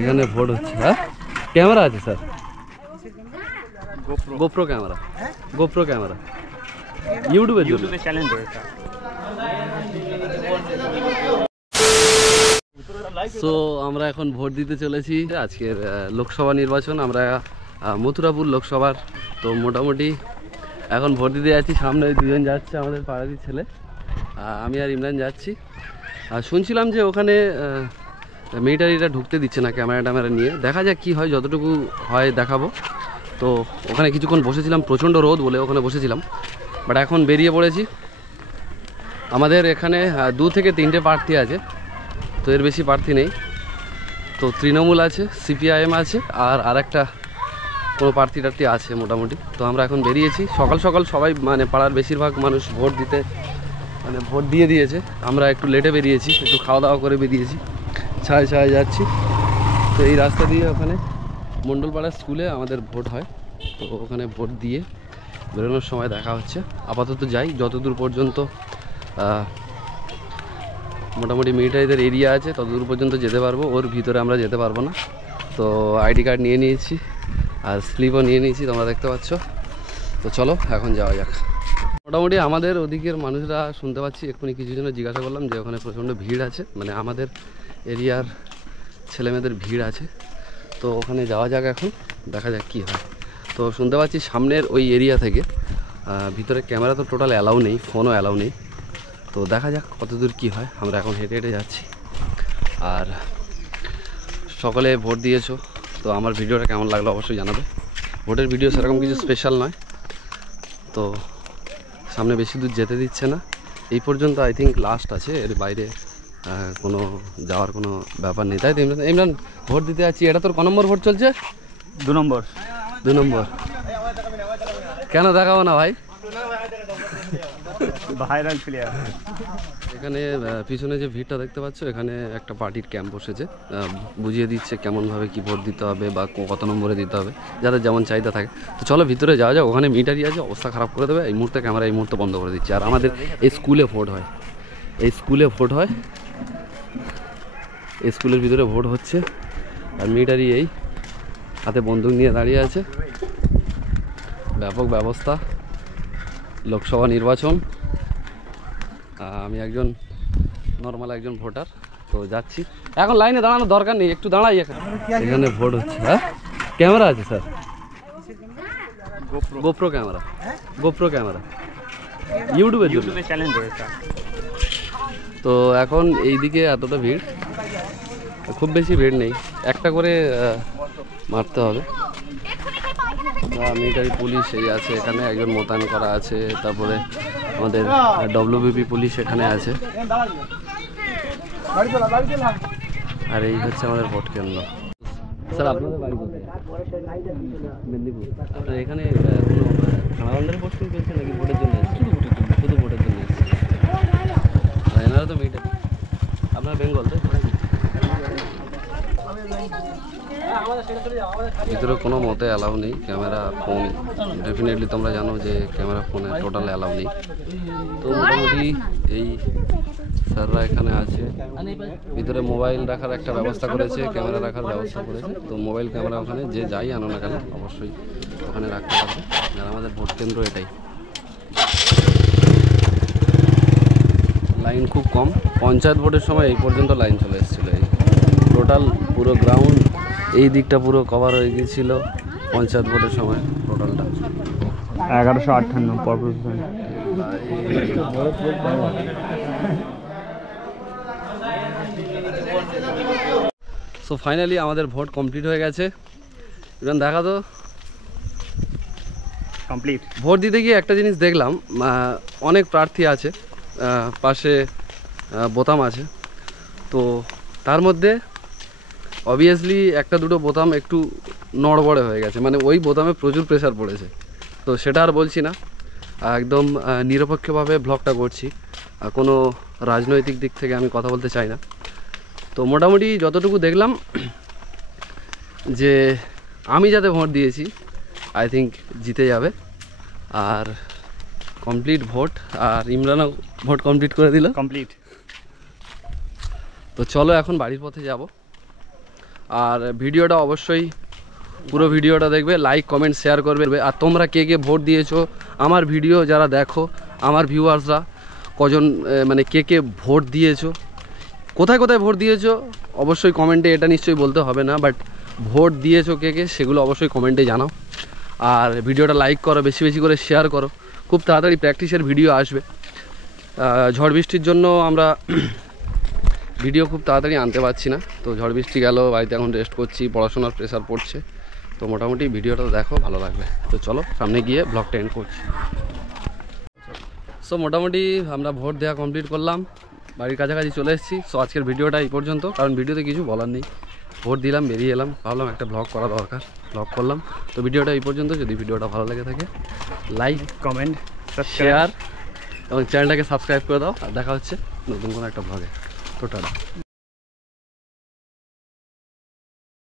এখানে ভোট হচ্ছে। হ্যাঁ, ক্যামেরা আছে sir, GoPro camera, GoPro camera, ইউটিউবের চ্যানেল রয়েছে। সো আমরা এখন ভোট দিতে চলেছি। আজকের লোকসভা নির্বাচন, আমরা মথুরাপুর লোকসভার। তো মোটামুটি এখন ভোট দিতে যাচ্ছি। সামনে দুজন যাচ্ছে, আমাদের পাড়ারই ছেলে, আমি আর ইমরান যাচ্ছি। শুনছিলাম যে ওখানে মিলিটারিটা ঢুকতে দিচ্ছে না ক্যামেরা নিয়ে। দেখা যাক কি হয়, যতটুকু হয় দেখাবো। তো ওখানে কিছুক্ষণ বসেছিলাম, প্রচণ্ড রোদ বলে ওখানে বসেছিলাম, বাট এখন বেরিয়ে পড়েছি। আমাদের এখানে 2 থেকে 3টে প্রার্থী আছে, তো এর বেশি প্রার্থী নেই। তো তৃণমূল আছে, সিপিআইএম আছে, আর একটা কোনো প্রার্থী আছে মোটামুটি। তো আমরা এখন বেরিয়েছি সকাল সকাল, সবাই মানে পাড়ার বেশিরভাগ মানুষ ভোট দিতে মানে ভোট দিয়ে দিয়েছে। আমরা একটু লেটে বেরিয়েছি, একটু খাওয়া দাওয়া করে বেরিয়েছি, ছায় যাচ্ছি। তো এই রাস্তা দিয়ে ওখানে মণ্ডলপাড়ার স্কুলে আমাদের ভোট হয়, তো ওখানে ভোট দিয়ে বেরোনোর সময় দেখা হচ্ছে। আপাতত যাই, যতদূর পর্যন্ত মোটামুটি মিলিটারিদের এরিয়া আছে ততদূর পর্যন্ত যেতে পারবো, ওর ভিতরে আমরা যেতে পারবো না। তো আইডি কার্ড নিয়ে নিয়েছি আর স্লিপও নিয়ে নিয়েছি, তোমরা দেখতে পাচ্ছ। তো চলো এখন যাওয়া যাক। মোটামুটি আমাদের ওদিকের মানুষরা শুনতে পাচ্ছি, এক্ষুনি কিছু জন্য জিজ্ঞাসা করলাম যে ওখানে প্রচণ্ড ভিড় আছে, মানে আমাদের এরিয়ার ছেলেমেয়েদের ভিড় আছে। তো ওখানে যাওয়া যাক, এখন দেখা যাক কী হয়। তো শুনতে পাচ্ছি সামনের ওই এরিয়া থেকে ভিতরে ক্যামেরা তো টোটাল অ্যালাউ নেই, ফোনও অ্যালাউ নেই। তো দেখা যাক কতদূর কী হয়। আমরা এখন হেঁটে হেঁটে যাচ্ছি। আর সকলে ভোট দিয়েছো, তো আমার ভিডিওটা কেমন লাগলো অবশ্যই জানাবে। ভোটের ভিডিও সেরকম কিছু স্পেশাল নয়, তো সামনে বেশি দূর যেতে দিচ্ছে না। এই পর্যন্ত আই থিঙ্ক লাস্ট আছে, এর বাইরে কোনো যাওয়ার কোনো ব্যাপার নেই, তাই তো ইমরান? ভোট দিতে যাচ্ছি। এটা তোর ক নম্বর ভোট চলছে? 2 নম্বর। 2 নম্বর কেন দেখাবো না ভাই? Viral player. এখানে পিছনে যে ভিড়টা দেখতে পাচ্ছ, এখানে একটা পার্টির ক্যাম্প বসেছে, বুঝিয়ে দিচ্ছে কেমনভাবে কি ভোট দিতে হবে বা কত নম্বরে দিতে হবে, যাদের যেমন চাহিদা থাকে। তো চলো ভিতরে যাওয়া যাক। ওখানে মিলিটারি আছে, অবস্থা খারাপ করে দেবে। এই মুহূর্তে ক্যামেরা এই মুহূর্তে বন্ধ করে দিচ্ছে। আর আমাদের এই স্কুলে ভোট হয়, এই স্কুলে ভোট হয়, এই স্কুলের ভিতরে ভোট হচ্ছে। আর মিলিটারি এই হাতে বন্দুক নিয়ে দাঁড়িয়ে আছে। ব্যাপক ব্যবস্থা, লোকসভা নির্বাচন। আমি একজন নর্মাল একজন ভোটার, তো যাচ্ছি। এখন লাইনে দাঁড়ানোর দরকার নেই, একটু দাঁড়াই। এখানে ভোট হচ্ছে। হ্যাঁ, ক্যামেরা আছে sir, GoPro camera, GoPro camera, ইউটিউবের চ্যানেল রয়েছে। তো এখন এইদিকে এতটা ভিড়, খুব বেশি ভিড় নেই, একটা করে মারতে হবে। মিলিটারি পুলিশ এই আছে এখানে, একজন মোতায়েন করা আছে। তারপরে আমাদের WBP পুলিশ এখানে আছে। আর এই হচ্ছে আমাদের ভোট কেন্দ্র। স্যার আপনাদের বাড়ি কোথায়? মেদিনীপুর। আপনার এখানে কোনো খানাবন্ধার পোস্টিং চলছে নাকি ভোটের জন্য? শুধু ভোটের জন্য এসেছে। এনারা তো মিলিটারি। আপনার বেঙ্গল তাই? ভিতরে কোনো মতে অ্যালাউ নেই ক্যামেরা, ফোন ডেফিনেটলি তোমরা জানো যে ক্যামেরা ফোনে টোটাল অ্যালাউ নেই। তো মোটামুটি এই স্যাররা এখানে আছে। ভিতরে মোবাইল রাখার একটা ব্যবস্থা করেছে, ক্যামেরা রাখার ব্যবস্থা করেছে। তো মোবাইল ক্যামেরা ওখানে যে যাই আনো না কেন অবশ্যই ওখানে রাখতে পারবে। আর আমাদের ভোট কেন্দ্র এটাই। লাইন খুব কম, পঞ্চায়েত ভোটের সময় এই পর্যন্ত লাইন চলে এসেছিলো। এই টোটাল পুরো গ্রাউন্ড এই দিকটা পুরো কভার হয়ে গিয়েছিল পঞ্চায়েত ভোটের সময় টোটালটা। 1158 পরপর। সো ফাইনালি আমাদের ভোট কমপ্লিট হয়ে গেছে। ইমরান দেখা তো কমপ্লিট। ভোট দিতে গিয়ে একটা জিনিস দেখলাম, অনেক প্রার্থী আছে, পাশে বোতাম আছে। তো তার মধ্যে অবভিয়াসলি একটা দুটো বোতাম একটু নড়বড়ে হয়ে গেছে, মানে ওই বোতামে প্রচুর প্রেশার পড়েছে। তো সেটা আর বলছি না, একদম নিরপেক্ষভাবে ব্লগটা করছি, কোনো রাজনৈতিক দিক থেকে আমি কথা বলতে চাই না। তো মোটামুটি যতটুকু দেখলাম যে আমি যাতে ভোট দিয়েছি আই থিঙ্ক জিতে যাবে। আর কমপ্লিট ভোট, আর ইমরানও ভোট কমপ্লিট করে দিল। কমপ্লিট। তো চলো এখন বাড়ির পথে যাব। আর ভিডিওটা অবশ্যই পুরো ভিডিওটা দেখবে, লাইক কমেন্ট শেয়ার করবে। আর তোমরা কে কে ভোট দিয়েছো, আমার ভিডিও যারা দেখো, আমার ভিউয়ার্সরা কজন মানে কে কে ভোট দিয়েছো, কোথায় কোথায় ভোট দিয়েছো অবশ্যই কমেন্টে, এটা নিশ্চয়ই বলতে হবে না, বাট ভোট দিয়েছো কে কে সেগুলো অবশ্যই কমেন্টে জানাও। আর ভিডিওটা লাইক করো, বেশি বেশি করে শেয়ার করো। খুব তাড়াতাড়ি প্র্যাকটিসের ভিডিও আসবে। ঝড় বৃষ্টির জন্য আমরা ভিডিও খুব তাড়াতাড়ি আনতে পারছি না, তো ঝড় বৃষ্টি গেল, বাড়িতে এখন রেস্ট করছি, পড়াশোনার প্রেশার পড়ছে। তো মোটামুটি ভিডিওটা দেখো, ভালো লাগবে। তো চলো সামনে গিয়ে ব্লগটা এন্ড করছি। সো মোটামুটি আমরা ভোট দেওয়া কমপ্লিট করলাম, বাড়ির কাছাকাছি চলে এসেছি। সো আজকের ভিডিওটা এই পর্যন্ত, কারণ ভিডিওতে কিছু বলার নেই। ভোট দিলাম, বেরিয়ে এলাম, ভাবলাম একটা ব্লগ করা দরকার, ব্লগ করলাম। তো ভিডিওটা এই পর্যন্ত। যদি ভিডিওটা ভালো লেগে থাকে লাইক কমেন্ট শেয়ার এবং চ্যানেলটাকে সাবস্ক্রাইব করে দাও। আর দেখা হচ্ছে নতুন কোনো একটা ব্লগে। তো টাটা।